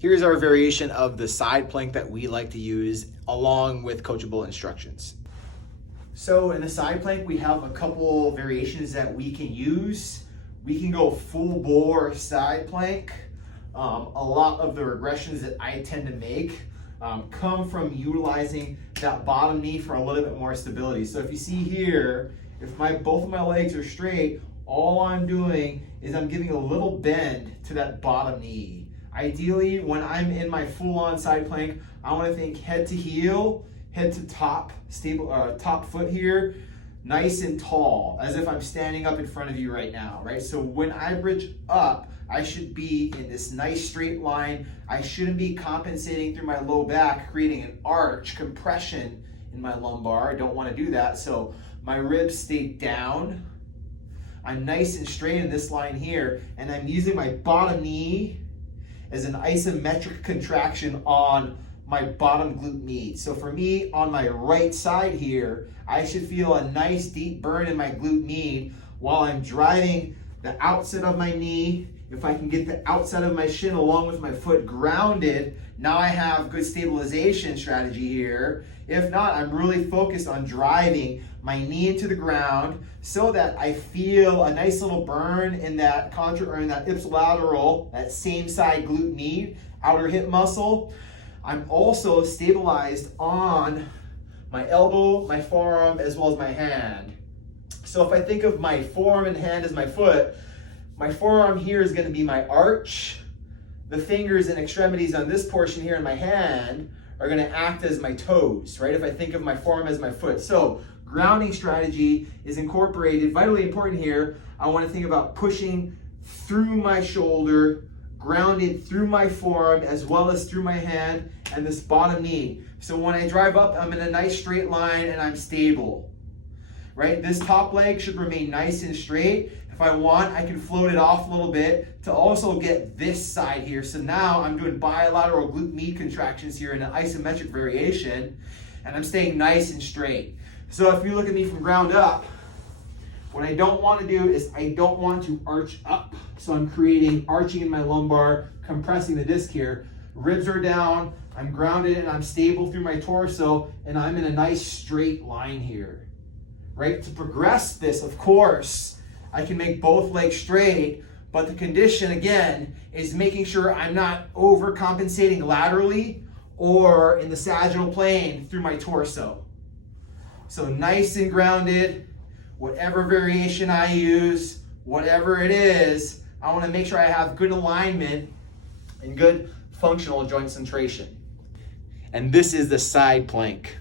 Here's our variation of the side plank that we like to use along with coachable instructions. So in the side plank, we have a couple variations that we can use. We can go full bore side plank. A lot of the regressions that I tend to make come from utilizing that bottom knee for a little bit more stability. So if you see here, if both of my legs are straight, all I'm doing is I'm giving a little bend to that bottom knee. Ideally, when I'm in my full-on side plank, I want to think head to heel, head to top, top foot here, nice and tall, as if I'm standing up in front of you right now, right? So when I bridge up, I should be in this nice straight line. I shouldn't be compensating through my low back, creating an arch, compression in my lumbar. I don't want to do that. So my ribs stay down. I'm nice and straight in this line here, and I'm using my bottom knee as an isometric contraction on my bottom glute med. So for me, on my right side here, I should feel a nice deep burn in my glute med while I'm driving the outside of my knee. If I can get the outside of my shin along with my foot grounded, now I have good stabilization strategy here. If not, I'm really focused on driving my knee into the ground so that I feel a nice little burn in that ipsilateral, that same side glute med, outer hip muscle. I'm also stabilized on my elbow, my forearm, as well as my hand. So if I think of my forearm and hand as my foot, my forearm here is going to be my arch. The fingers and extremities on this portion here in my hand are going to act as my toes, right? If I think of my forearm as my foot. So grounding strategy is incorporated, vitally important here. I want to think about pushing through my shoulder, grounded through my forearm as well as through my hand and this bottom knee. So when I drive up, I'm in a nice straight line and I'm stable, right? This top leg should remain nice and straight. If I want, I can float it off a little bit to also get this side here. So now I'm doing bilateral glute med contractions here in an isometric variation, and I'm staying nice and straight. So if you look at me from ground up, what I don't want to do is I don't want to arch up. So I'm creating arching in my lumbar, compressing the disc here. Ribs are down, I'm grounded and I'm stable through my torso, and I'm in a nice straight line here, right? To progress this, of course, I can make both legs straight, but the condition, again, is making sure I'm not overcompensating laterally or in the sagittal plane through my torso. So nice and grounded, whatever variation I use, whatever it is, I want to make sure I have good alignment and good functional joint centration. And this is the side plank.